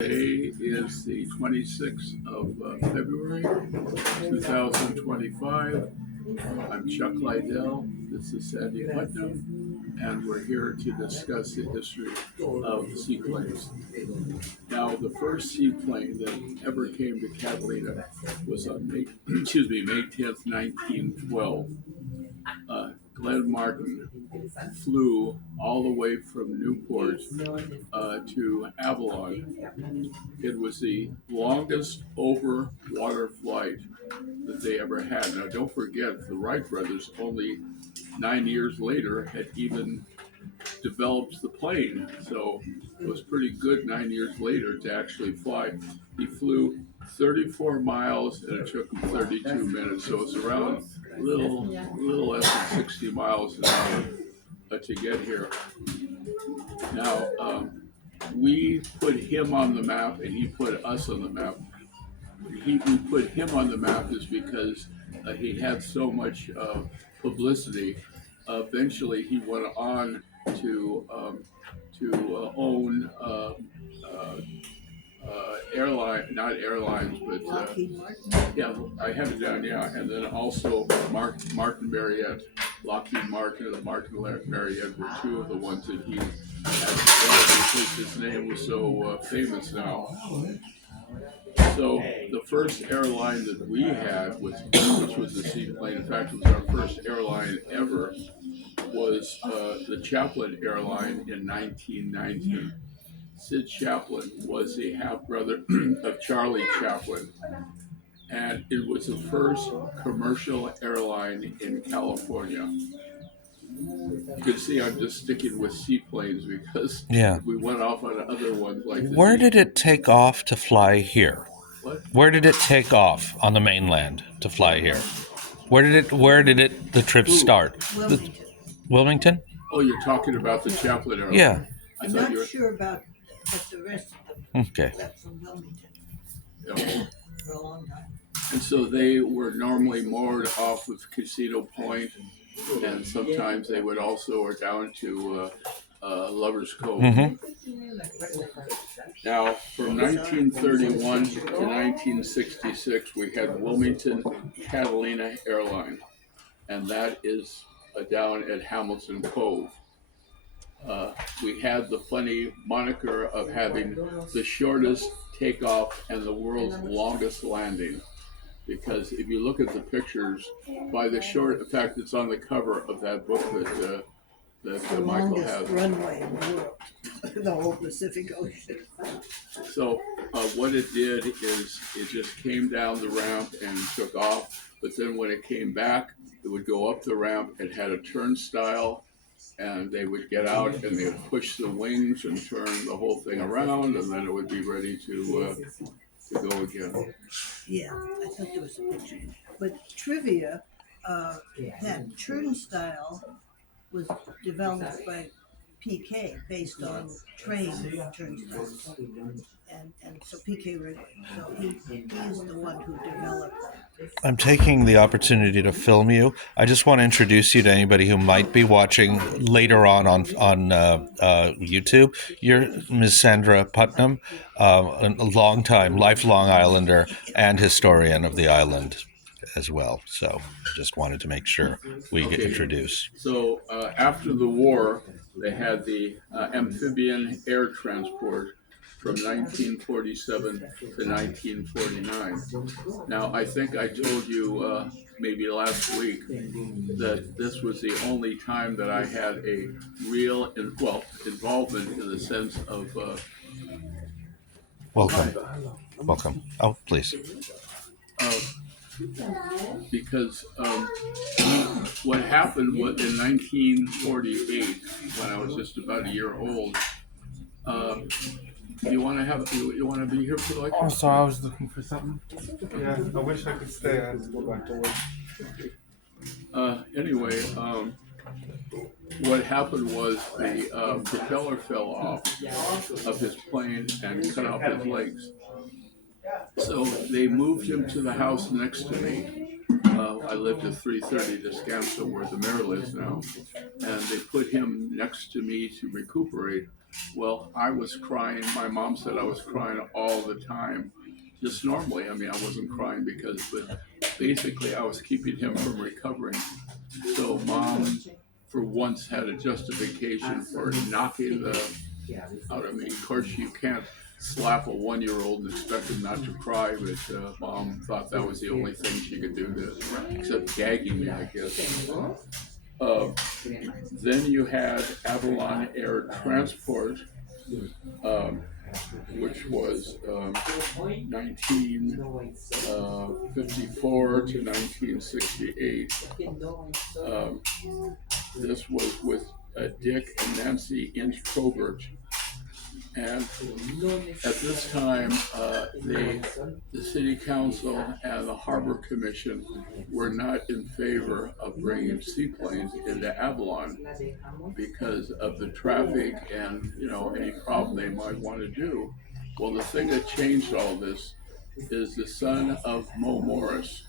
Today is the 26th of February, 2025. I'm Chuck Liddell. This is Sandra Putnam, and we're here to discuss the history of seaplanes. Now, the first seaplane that ever came to Catalina was on May 10th, 1912. Glenn Martin flew all the way from Newport to Avalon. It was the longest over water flight that they ever had. Now, don't forget, the Wright brothers only 9 years later had even developed the plane. So it was pretty good 9 years later to actually fly. He flew 34 miles and it took him 32 minutes. So it's around a little less than 60 miles an hour to get here. Now, we put him on the map and he put us on the map. We put him on the map is because he had so much publicity. Eventually, he went on to own not airlines, but yeah, I have it down. Yeah, and then also Martin Marriott, Lockheed Martin, and Martin Marriott were two of the ones that he had because his name was so famous now. So the first airline that we had, which was a seaplane, in fact, it was our first airline ever, was the Chaplin airline in 1919. Sid Chaplin was the half-brother of Charlie Chaplin, and it was the first commercial airline in California. You can see I'm just sticking with seaplanes because we went off on other ones like the Where did it take off to fly here? What? Where did it take off on the mainland to fly here? Where did the trip start? Wilmington? Oh, you're talking about the Chaplin airline. Yeah. I'm not sure about the rest of them. Okay. Left from Wilmington for a long time. And so they were normally moored off of Casino Point, and sometimes they would also or down to Lover's Cove. Mm-hmm. Now, from 1931 to 1966, we had Wilmington Catalina Airline, and that is down at Hamilton Cove. We had the funny moniker of having the shortest takeoff and the world's longest landing. Because if you look at the pictures, in fact, it's on the cover of that book that The Michael longest has. runway in the world, the whole Pacific Ocean. So what it did is it just came down the ramp and took off. But then when it came back, it would go up the ramp. It had a turnstile, and they would get out and they would push the wings and turn the whole thing around, and then it would be ready to go again. Yeah, I thought there was a picture. But trivia, that turnstile was developed by PK based on train turnstiles. And so PK Ridley, so he's the one who developed that. I'm taking the opportunity to film you. I just want to introduce you to anybody who might be watching later on YouTube. You're Ms. Sandra Putnam, a lifelong Islander and historian of the island as well. So just wanted to make sure we get introduced. So after the war, they had the amphibian air transport from 1947 to 1949. Now, I think I told you maybe last week that this was the only time that I had a real involvement in the sense of Welcome. Oh, please. Because what happened was in 1948, when I was just about a year old. You want to be here for the lecture? Oh, sorry, I was looking for something. Yeah, I wish I could stay. I have to go back to work. Anyway, what happened was the propeller fell off of his plane and cut off his legs. So they moved him to the house next to me. I lived at 330 Descanso, where the mayor lives now, and they put him next to me to recuperate. Well, I was crying. My mom said I was crying all the time, just normally. I mean, I wasn't crying but basically I was keeping him from recovering. So mom, for once, had a justification for knocking the out of me. Of course, you can't slap a 1-year-old and expect him not to cry, but mom thought that was the only thing she could do except gagging me, I guess. Uh, then you had Avalon Air Transport, um, which was 1954 to 1968. This was with Dick and Nancy Inch Probert. And at this time, the city council and the harbor commission were not in favor of bringing seaplanes into Avalon because of the traffic and any problem they might want to do. Well, the thing that changed all this is the son of Mo Morris.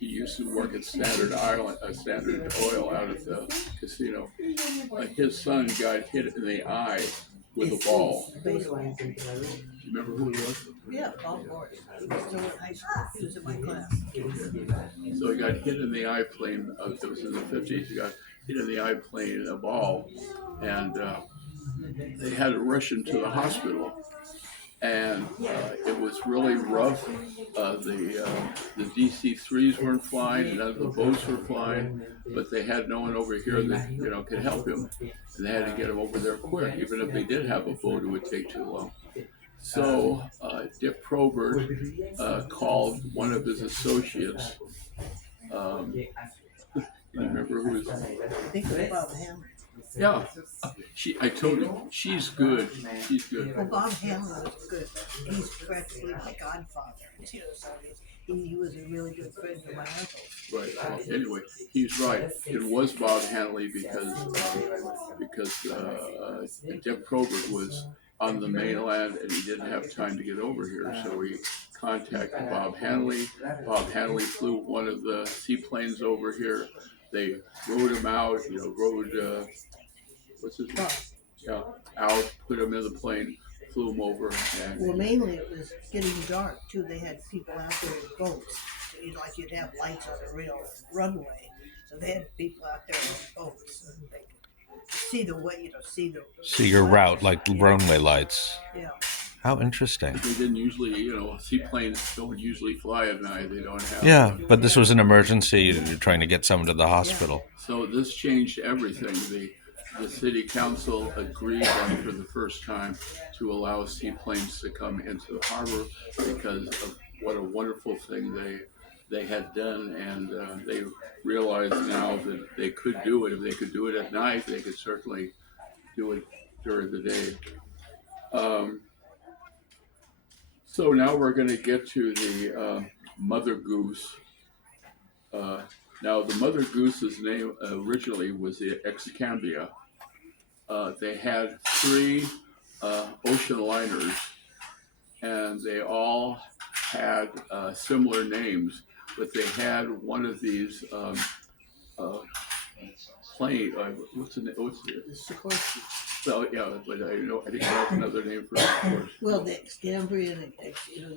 He used to work at Standard Oil out at the casino. His son got hit in the eye with a ball. Do you remember who he was? Yeah, Bob Morris. He was still in high school. He was in my class. So he got hit in the eye playing, it was in the 50s, he got hit in the eye playing a ball, and they had to rush him to the hospital. And it was really rough. The DC-3s weren't flying, none of the boats were flying, but they had no one over here that could help him, and they had to get him over there quick. Even if they did have a boat, it would take too long. So Dick Probert called one of his associates. You remember who was? I think it was Bob Hanley. Yeah, I told you, she's good. She's good. Well, Bob Hanley was good. He's practically my godfather. So he was a really good friend of my uncle. Right. Well, anyway, he's right. It was Bob Hanley because Dick Probert was on the mainland and he didn't have time to get over here, so he contacted Bob Hanley. Bob Hanley flew one of the seaplanes over here. They rode him out. What's his name? Yeah, out, put him in the plane, flew him over. Well, mainly it was getting dark too. They had people out there in boats. So, you'd have lights on the real runway. So they had people out there in boats. And they could see the way, See your route, like runway lights. Yeah. How interesting. They didn't usually, seaplanes don't usually fly at night. They don't have. Yeah, but this was an emergency. You're trying to get someone to the hospital. So this changed everything. The city council agreed for the first time to allow seaplanes to come into the harbor because of what a wonderful thing they had done, and they realize now that they could do it. If they could do it at night, they could certainly do it during the day. So now we're going to get to the Mother Goose. Now the Mother Goose's name originally was the Excambia. They had 3 ocean liners, and they all had similar names, but they had one of these plane. What's the name? The Sikorsky. Well, yeah, but I think that's another name for it. Well, the Excambria,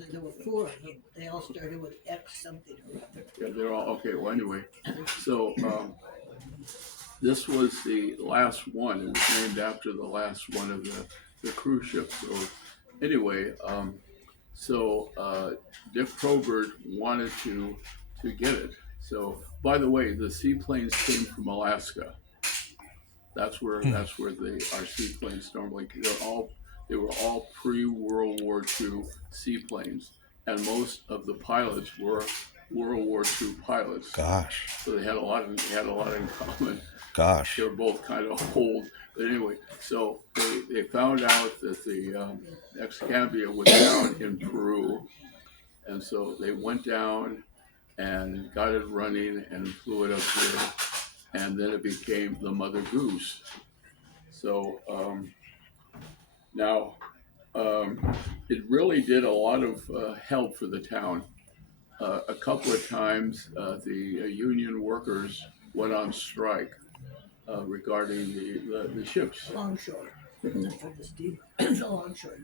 there were 4 of them. They all started with X something or other. Yeah, they're all okay. Well, anyway, so this was the last one. It was named after the last one of the cruise ships. So anyway, Dick Probert wanted to get it. So, by the way, the seaplanes came from Alaska. That's where our seaplanes normally. They were all pre-World War II seaplanes, and most of the pilots were World War II pilots. Gosh. So they had a lot in common. Gosh. They were both kind of old, but anyway. So they found out that the Excambia was down in Peru, and so they went down and got it running and flew it up here. And then it became the Mother Goose. So now it really did a lot of help for the town. A couple of times the union workers went on strike regarding the ships. Longshore. Not for the steamer, the longshore.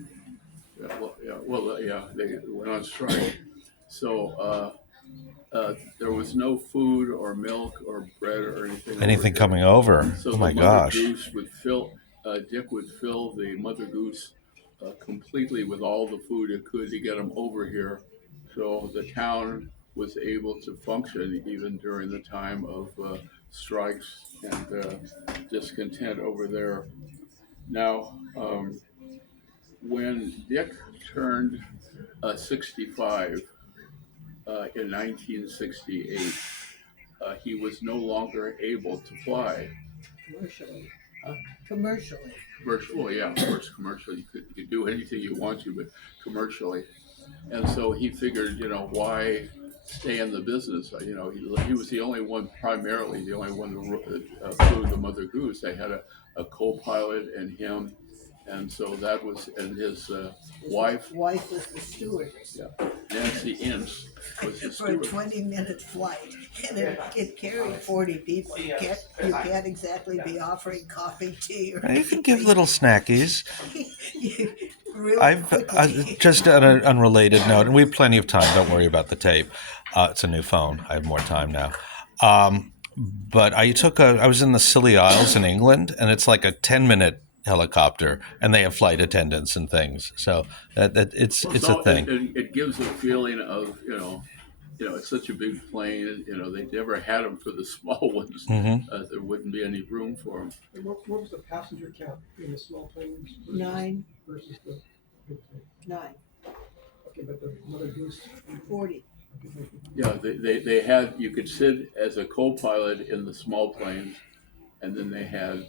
They went on strike. So there was no food or milk or bread or anything. Anything over coming here. over? So Oh the my mother gosh. goose would fill. Dick would fill the mother goose completely with all the food it could to get them over here. So the town was able to function even during the time of strikes and discontent over there. Now, when Dick turned 65 in 1968, he was no longer able to fly. Commercially. Huh? Commercially. Well, yeah, of course, commercially, you could do anything you want to, but commercially. And so he figured, why stay in the business? He was the only one, primarily the only one that flew the Mother Goose. They had a co-pilot and him, and so that was, and his wife. Wife was the steward. Yeah, Nancy Ince was the For a steward. 20-minute flight, and it carried 40 people. You can't exactly be offering coffee, tea, or You can give little snackies. Real quickly. Just on an unrelated note, and we have plenty of time. Don't worry about the tape. It's a new phone. I have more time now. But I was in the Scilly Isles in England, and it's like a 10-minute helicopter, and they have flight attendants and things. So it's a thing. It gives a feeling of it's such a big plane. They never had them for the small ones. Mm-hmm. There wouldn't be any room for them. And what was the passenger count in the small planes? 9. Versus the big plane? 9. Okay, but the Mother Goose. 40. Yeah, they had, you could sit as a co-pilot in the small planes, and then they had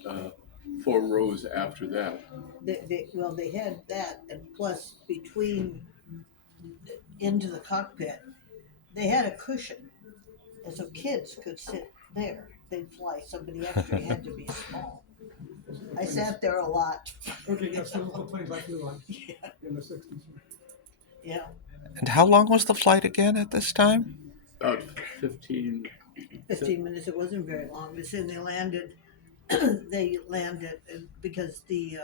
4 rows after that. They had that, and plus between into the cockpit, they had a cushion, and so kids could sit there. They'd fly somebody extra. You had to be small. I sat there a lot. Okay, yeah, some of the planes I flew on Yeah. in the 60s. Yeah. And how long was the flight again at this time? About 15. 15 minutes. It wasn't very long. But then they landed. They landed because the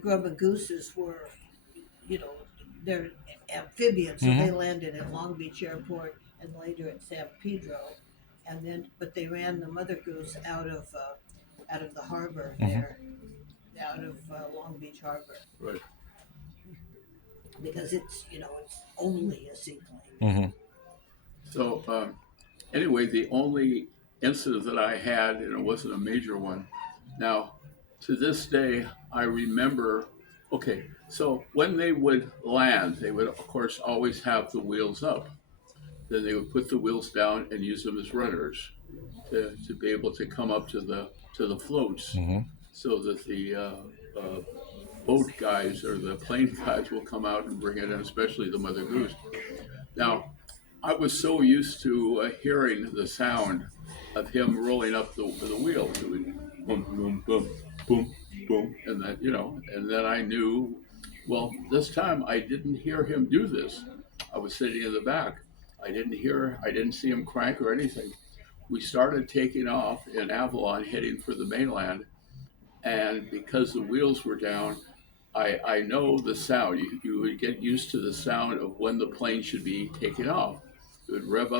grub and gooses were, they're amphibians, so they landed at Long Beach Airport and later at San Pedro, but they ran the Mother Goose out of the harbor there, out of Long Beach Harbor. Right. Because it's only a seaplane. Mm-hmm. So anyway, the only incident that I had, and it wasn't a major one. Now, to this day, I remember. Okay, so when they would land, they would of course always have the wheels up. Then they would put the wheels down and use them as rudders to be able to come up to the floats, so that the boat guys or the plane guys will come out and bring it in, especially the Mother Goose. Now, I was so used to hearing the sound of him rolling up the wheels. It would boom, boom, boom, boom, boom, and then I knew. Well, this time I didn't hear him do this. I was sitting in the back. I didn't see him crank or anything. We started taking off in Avalon, heading for the mainland, and because the wheels were down, I know the sound. You would get used to the sound of when the plane should be taking off. It would rev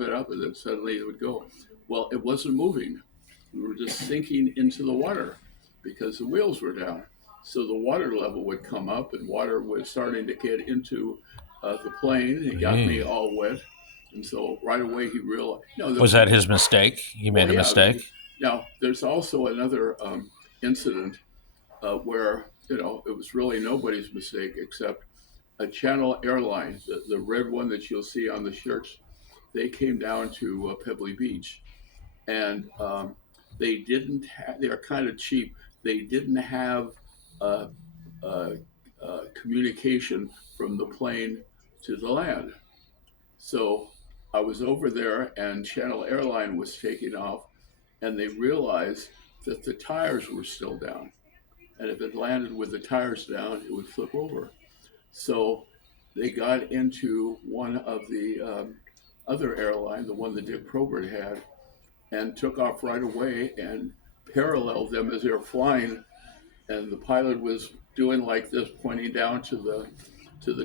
it up, and then suddenly it would go. Well, it wasn't moving. We were just sinking into the water because the wheels were down. So the water level would come up, and water was starting to get into the plane. It got me all wet. And so right away he realized. Was that his mistake? He made a mistake? Now, there's also another incident where, it was really nobody's mistake except a Channel airline, the red one that you'll see on the shirts. They came down to Pebbly Beach, and they didn't have, they're kind of cheap. They didn't have communication from the plane to the land. So I was over there and Channel Airline was taking off, and they realized that the tires were still down. And if it landed with the tires down, it would flip over. So they got into one of the other airline, the one that Dick Probert had, and took off right away and paralleled them as they were flying and the pilot was doing like this, pointing down to the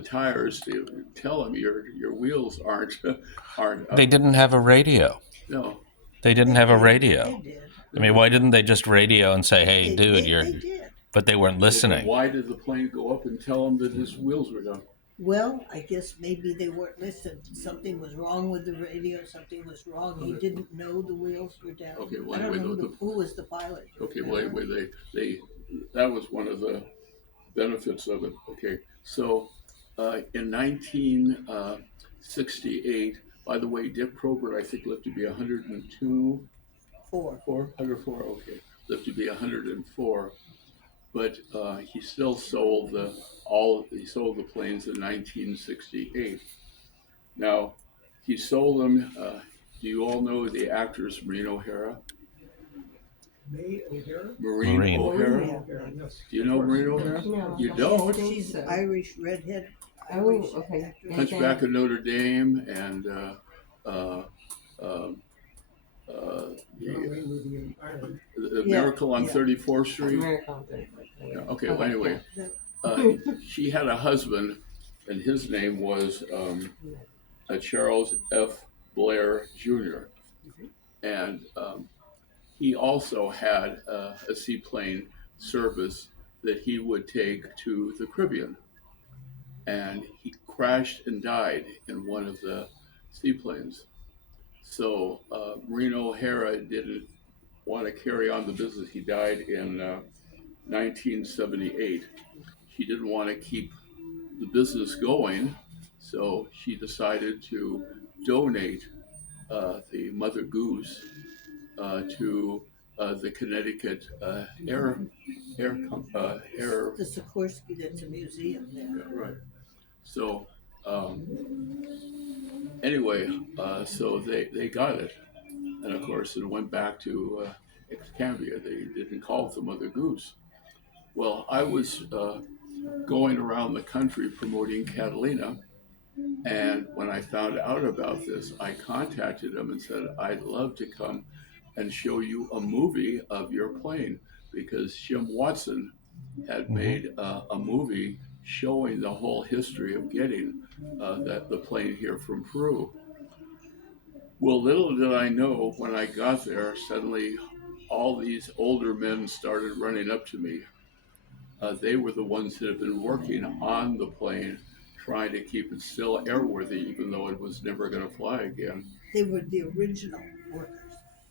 tires to tell him your wheels aren't They up. didn't have a radio. No, They didn't have a radio. They did. I mean, why didn't they just radio and say, "Hey, dude, you're," They did. but they weren't Well, then listening. why did the plane go up and tell him that his wheels were down? Well, I guess maybe they weren't listening. Something was wrong with the radio. Something was wrong. He Okay. didn't know the wheels were down. Okay, well, I don't anyway, know who was the pilot. Okay, wait, they that was one of the benefits of it. Okay, so in 1968, by the way, Dick Probert, I think, lived to be 102, 104. Okay, lived to be 104, but he still sold he sold the planes in 1968. Now, he sold them. Do you all know the actress Maureen O'Hara? May O'Hara? Maureen. O'Hara. Yeah. O'Hara, yes. Do you know Maureen O'Hara? No. You don't? She's Irish redhead. Oh, Irish okay. actress. Hunchback of Notre Dame and The Rain movie in Ireland. the Yeah, Miracle on yeah. 34th Street. American. Yeah, okay, well, anyway, she had a husband, and his name was Charles F. Blair Jr. And he also had a seaplane service that he would take to the Caribbean. And he crashed and died in one of the seaplanes. So Maureen O'Hara didn't want to carry on the business. He died in 1978. She didn't want to keep the business going, so she decided to donate the Mother Goose to the Connecticut Air. The Sikorsky, that's a museum there. Yeah, right. So anyway, so they got it, and of course it went back to Escambia. They didn't call it the Mother Goose. Well, I was going around the country promoting Catalina, and when I found out about this, I contacted them and said, I'd love to come and show you a movie of your plane, because Jim Watson had made a movie showing the whole history of getting the plane here from Peru. Well, little did I know, when I got there, suddenly all these older men started running up to me. They were the ones that had been working on the plane, trying to keep it still airworthy, even though it was never going to fly again. They were the original workers.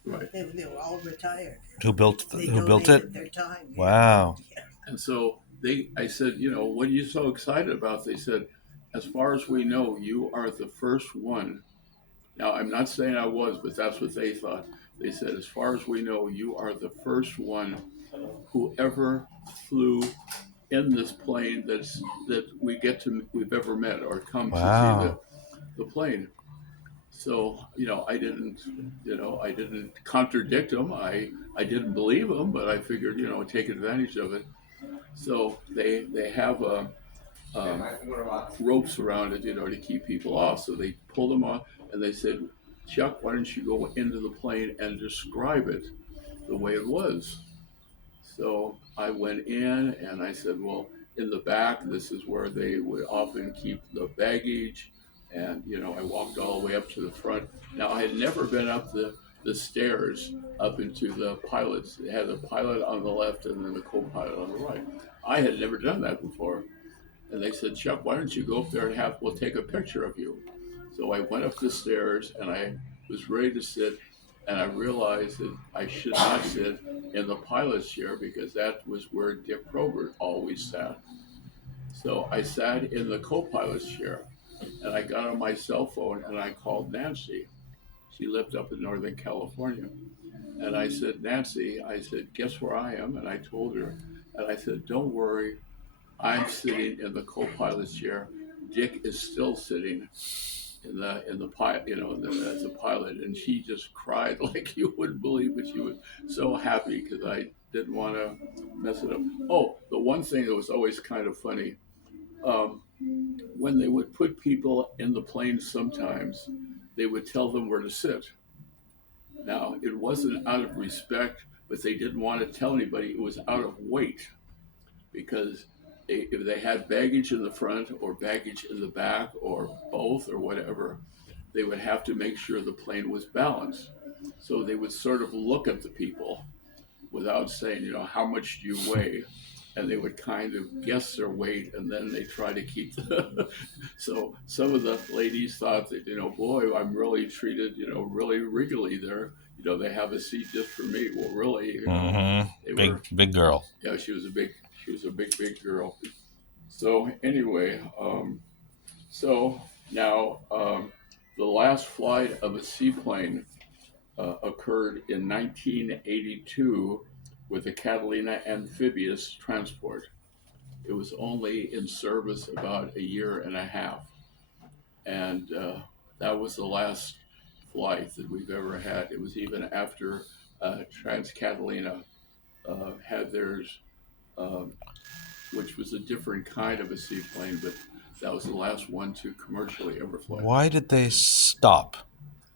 Right. They were all retired. Who built They who built donated it? their time. Wow. And so I said, what are you so excited about? They said, as far as we know, you are the first one. Now, I'm not saying I was, but that's what they thought. They said, as far as we know, you are the first one who ever flew in this plane that we've ever met or come to see the plane. So, I didn't contradict them. I didn't believe them, but I figured, take advantage of it. So they have ropes around it, to keep people off. So they pulled them off, and they said, Chuck, why don't you go into the plane and describe it the way it was? So I went in and I said, well, in the back, this is where they would often keep the baggage. And, I walked all the way up to the front. Now, I had never been up the stairs up into the pilots. It had the pilot on the left and then the co-pilot on the right. I had never done that before. And they said, Chuck, why don't you go up there and we'll take a picture of you. So I went up the stairs and I was ready to sit, and I realized that I should not sit in the pilot's chair because that was where Dick Probert always sat. So I sat in the co-pilot's chair, and I got on my cell phone and I called Nancy. She lived up in Northern California. And I said, Nancy, guess where I am? And I told her, and I said, don't worry, I'm sitting in the co-pilot's chair. Dick is still sitting in the pilot, as a pilot, and she just cried like you wouldn't believe it. She was so happy because I didn't want to mess it up. Oh, the one thing that was always kind of funny, when they would put people in the plane, sometimes they would tell them where to sit. Now, it wasn't out of respect, but they didn't want to tell anybody. It was out of weight. because if they had baggage in the front or baggage in the back or both or whatever, they would have to make sure the plane was balanced. So they would sort of look at the people without saying, how much do you weigh? And they would kind of guess their weight, and then they try to keep so some of the ladies thought that, boy, I'm really treated, really regally there. They have a seat just for me. Well, really, they big were, big girl. yeah, she was a big girl. So anyway, so now the last flight of a seaplane occurred in 1982 with the Catalina amphibious transport. It was only in service about a year and a half, and that was the last flight that we've ever had. It was even after Trans-Catalina had theirs, which was a different kind of a seaplane, but that was the last one to commercially ever fly. Why did they stop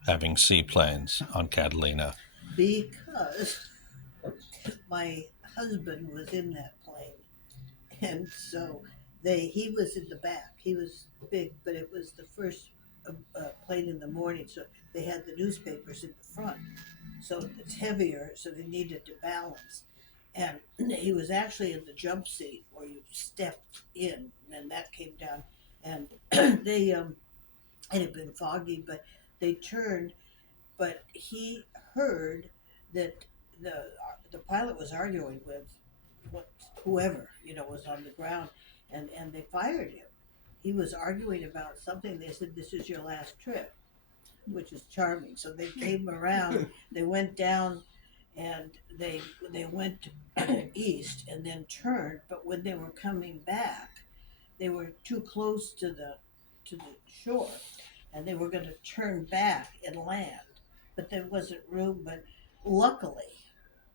having seaplanes on Catalina? Because my husband was in that plane, and so he was in the back. He was big, but it was the first plane in the morning, so they had the newspapers in the front. So it's heavier, so they needed to balance. And he was actually in the jump seat where you stepped in, and then that came down. And they it had been foggy, but they turned. But he heard that the pilot was arguing with whoever was on the ground, and they fired him. He was arguing about something. They said, "This is your last trip," which is charming. So they came around. They went down, and they went east and then turned. But when they were coming back, they were too close to the shore, and they were going to turn back and land. But there wasn't room. But luckily,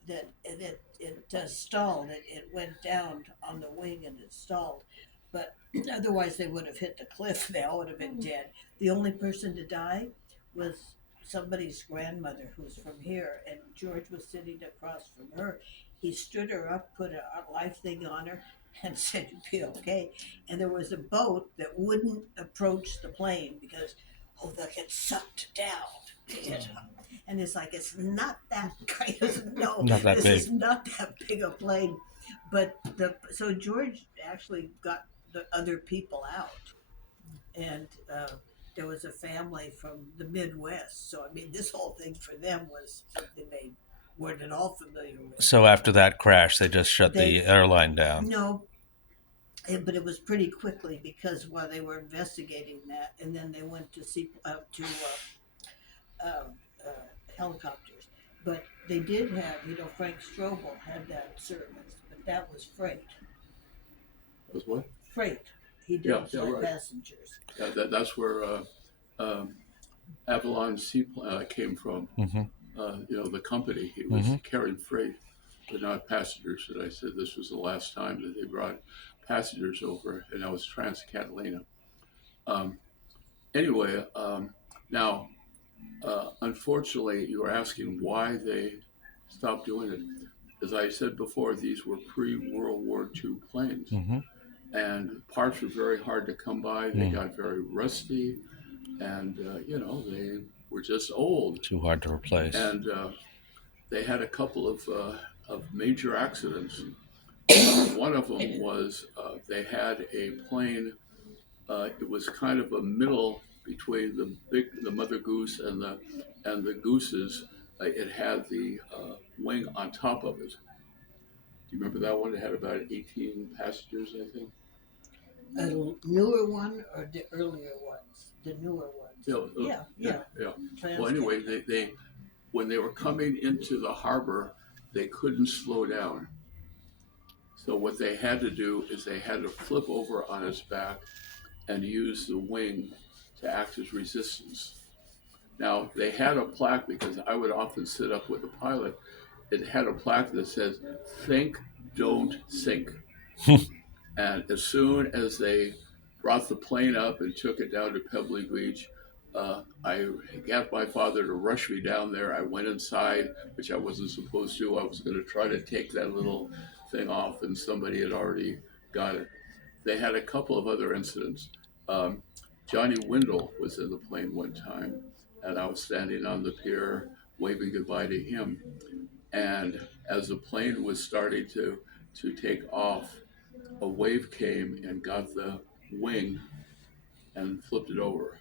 that it stalled. It went down on the wing and it stalled. But otherwise, they would have hit the cliff. They all would have been dead. The only person to die was somebody's grandmother who's from here, and George was sitting across from her. He stood her up, put a life thing on her, and said, "You'll be okay." And there was a boat that wouldn't approach the plane because, they'll get sucked down. And it's like, it's not that kind of, no, Not that this big. is not that big a plane. But so George actually got the other people out. And there was a family from the Midwest. So, I mean, this whole thing for them was something they weren't at all familiar with. So after that crash, they just shut the airline down. No, but it was pretty quickly because while they were investigating that, and then they went to helicopters. But they did have, Frank Strobel had that service, but that was freight. Was what? Freight. He didn't fly right. passengers. That's where Avalon came from. Mm-hmm. The company. It was carrying freight, but not passengers. And I said this was the last time that they brought passengers over, and that was Trans-Catalina. Anyway, now, unfortunately, you were asking why they stopped doing it. As I said before, these were pre-World War II planes. Mm-hmm. And parts were very hard to come by. They got very rusty, and they were just old. Too hard to replace. And they had a couple of major accidents. One of them was they had a plane. It was kind of a middle between the mother goose and the gooses. It had the wing on top of it. Do you remember that one? It had about 18 passengers, I think. A newer one or the earlier ones? The newer ones. Yeah. Well, anyway, they when they were coming into the harbor, they couldn't slow down. So what they had to do is they had to flip over on its back and use the wing to act as resistance. Now, they had a plaque, because I would often sit up with the pilot. It had a plaque that says, "Think, don't sink." And as soon as they brought the plane up and took it down to Pebbly Beach, I got my father to rush me down there. I went inside, which I wasn't supposed to. I was going to try to take that little thing off and somebody had already got it. They had a couple of other incidents. Johnny Windle was in the plane one time, and I was standing on the pier waving goodbye to him. And as the plane was starting to take off, a wave came and got the wing and flipped it over.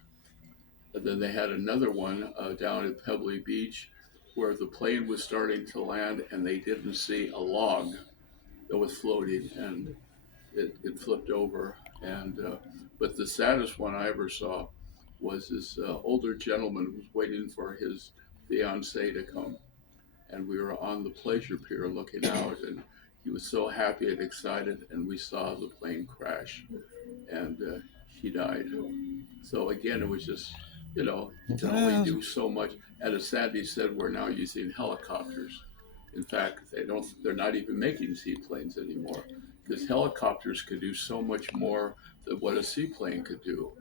And then they had another one down at Pebbly Beach where the plane was starting to land and they didn't see a log that was floating, and it flipped over. And but the saddest one I ever saw was this older gentleman who was waiting for his fiancee to come, and we were on the pleasure pier looking out, and he was so happy and excited, and we saw the plane crash, and he died. So again, it was just, you can only do so much. And as Sandy said, we're now using helicopters. In fact, they're not even making seaplanes anymore, because helicopters could do so much more than what a seaplane could do.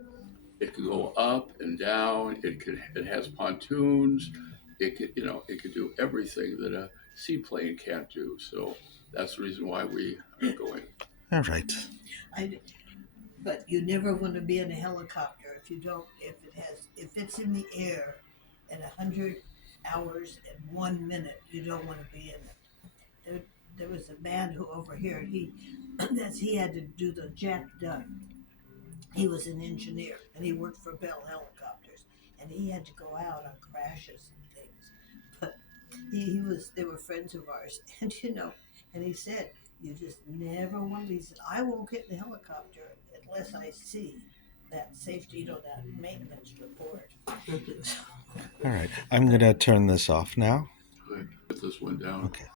It could go up and down. It has pontoons. It could do everything that a seaplane can't do. So that's the reason why we are going. All right. But you never want to be in a helicopter if it's in the air at 100 hours and 1 minute, you don't want to be in it. There was a man who over here, he had to do the jack duck. He was an engineer and he worked for Bell Helicopters, and he had to go out on crashes and things. But they were friends of ours, and and he said, you just never want to. He said, I won't get in the helicopter unless I see that safety, that maintenance report. All right. I'm going to turn this off now. Good. Put this one down. Okay.